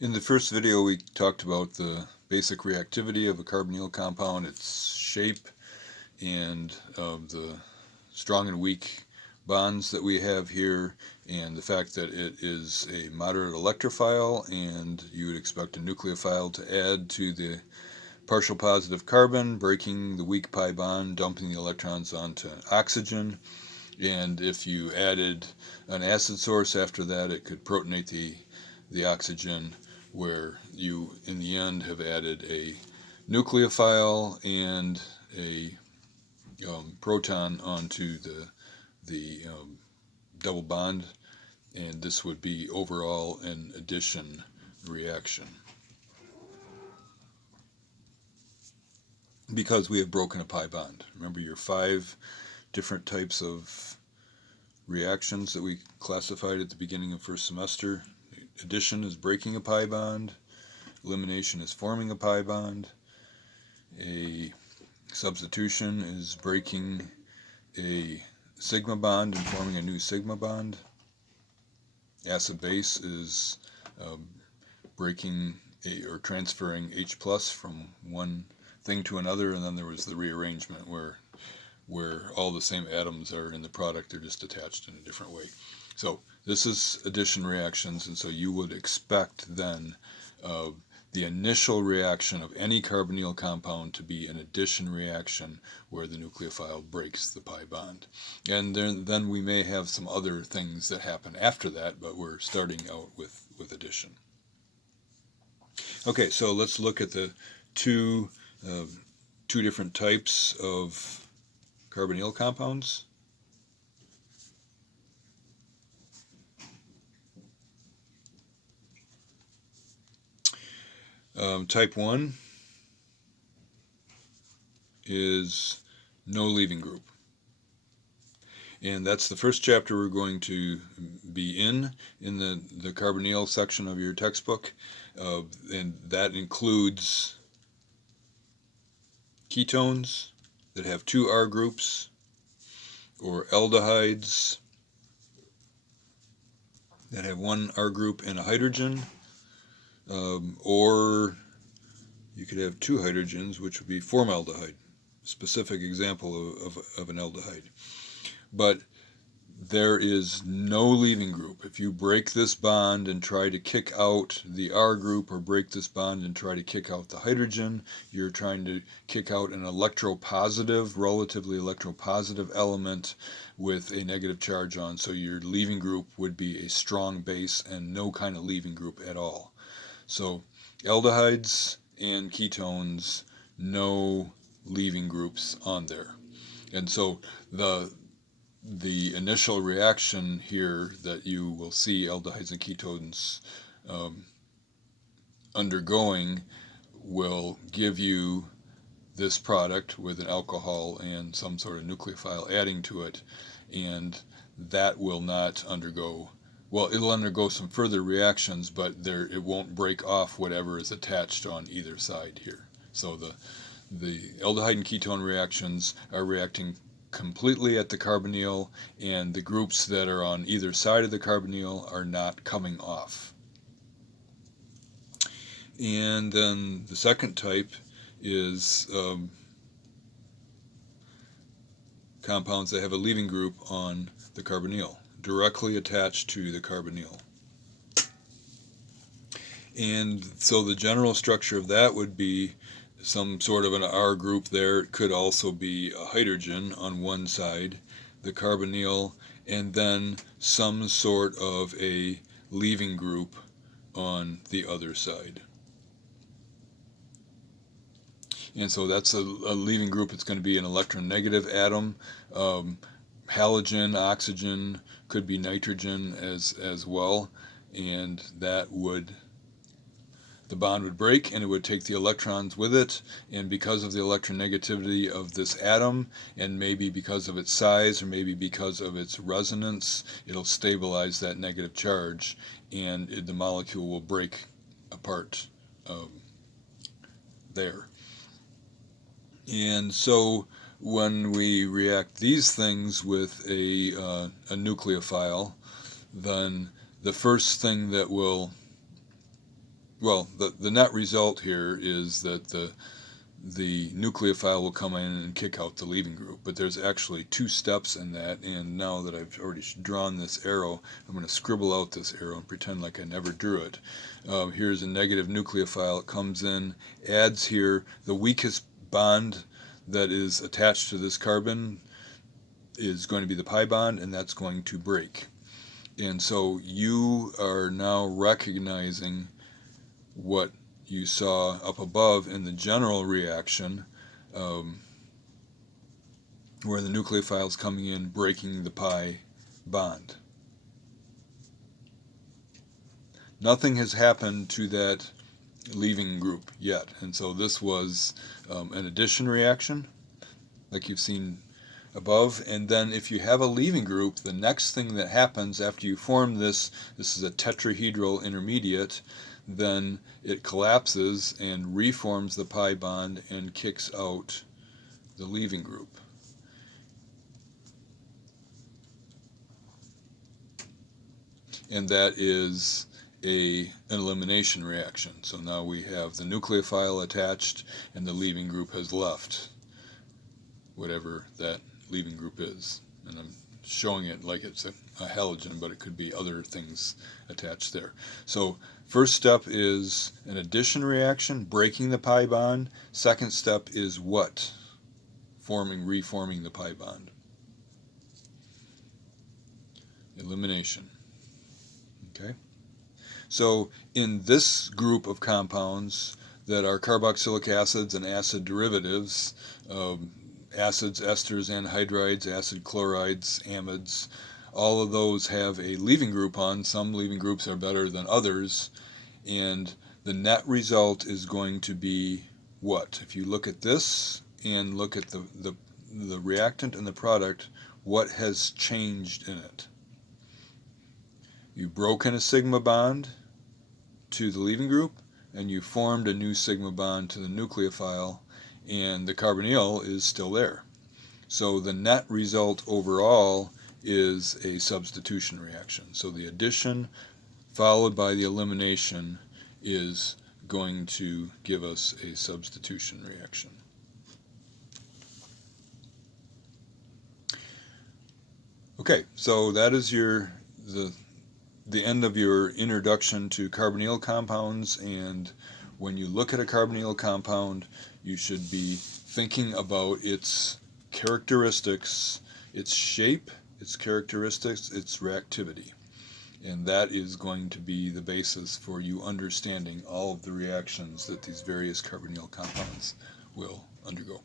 In the first video, we talked about the basic reactivity of a carbonyl compound, its shape, and the strong and weak bonds that we have here, and the fact that it is a moderate electrophile, and you would expect a nucleophile to add to the partial positive carbon, breaking the weak pi bond, dumping the electrons onto oxygen. And if you added an acid source after that, it could protonate the oxygen, where you in the end have added a nucleophile and a proton onto the double bond, and this would be overall an addition reaction, because we have broken a pi bond. Remember your 5 different types of reactions that we classified at the beginning of first semester. Addition is breaking a pi bond. Elimination is forming a pi bond. A substitution is breaking a sigma bond and forming a new sigma bond. Acid base is breaking or transferring H plus from one thing to another, and then there was the rearrangement where all the same atoms are in the product, they're just attached in a different way. So this is addition reactions, and so you would expect then the initial reaction of any carbonyl compound to be an addition reaction where the nucleophile breaks the pi bond. And then we may have some other things that happen after that, but we're starting out with addition. Okay, so let's look at the two different types of carbonyl compounds. Type 1 is no leaving group. And that's the first chapter we're going to be in the carbonyl section of your textbook. And that includes ketones that have 2 R groups, or aldehydes that have 1 R group and a hydrogen, or you could have 2 hydrogens, which would be formaldehyde, specific example of an aldehyde. But there is no leaving group. If you break this bond and try to kick out the R group, or break this bond and try to kick out the hydrogen, you're trying to kick out an electropositive, relatively electropositive element with a negative charge on. So your leaving group would be a strong base and no kind of leaving group at all. So aldehydes and ketones, no leaving groups on there. And so the initial reaction here that you will see aldehydes and ketones undergoing will give you this product with an alcohol and some sort of nucleophile adding to it, and that will not undergo, well, it'll undergo some further reactions, but it won't break off whatever is attached on either side here. So the aldehyde and ketone reactions are reacting completely at the carbonyl, and the groups that are on either side of the carbonyl are not coming off. And then the second type is compounds that have a leaving group on the carbonyl, directly attached to the carbonyl. And so the general structure of that would be some sort of an R group there. It could also be a hydrogen on one side, the carbonyl, and then some sort of a leaving group on the other side. And so that's a leaving group. It's going to be an electronegative atom. Halogen, oxygen, could be nitrogen as well, and that the bond would break and it would take the electrons with it, and because of the electronegativity of this atom, and maybe because of its size or maybe because of its resonance, it'll stabilize that negative charge, and the molecule will break apart there. And so when we react these things with a nucleophile, then the first thing that will well, the net result here is that the nucleophile will come in and kick out the leaving group. But there's actually two steps in that, and now that I've already drawn this arrow, I'm going to scribble out this arrow and pretend like I never drew it. Here's a negative nucleophile. It comes in, adds here the weakest bond that is attached to this carbon is going to be the pi bond, and that's going to break. And so you are now recognizing what you saw up above in the general reaction, where the nucleophile is coming in, breaking the pi bond. Nothing has happened to that leaving group yet, and so this was an addition reaction, like you've seen above. And then if you have a leaving group, the next thing that happens after you form this is a tetrahedral intermediate, then it collapses and reforms the pi bond and kicks out the leaving group. And that is an elimination reaction. So now we have the nucleophile attached and the leaving group has left, whatever that leaving group is. And I'm showing it like it's a halogen, but it could be other things attached there. So first step is an addition reaction, breaking the pi bond. Second step is what? Reforming the pi bond. Elimination. Okay? So in this group of compounds that are carboxylic acids and acid derivatives, acids, esters, anhydrides, acid chlorides, amides, all of those have a leaving group on. Some leaving groups are better than others, and the net result is going to be what? If you look at this and look at the reactant and the product, what has changed in it? You've broken a sigma bond to the leaving group, and you formed a new sigma bond to the nucleophile, and the carbonyl is still there. So the net result overall is a substitution reaction. So the addition followed by the elimination is going to give us a substitution reaction. Okay, so that is the end of your introduction to carbonyl compounds, and when you look at a carbonyl compound, you should be thinking about its characteristics, its shape, its characteristics, its reactivity. And that is going to be the basis for you understanding all of the reactions that these various carbonyl compounds will undergo.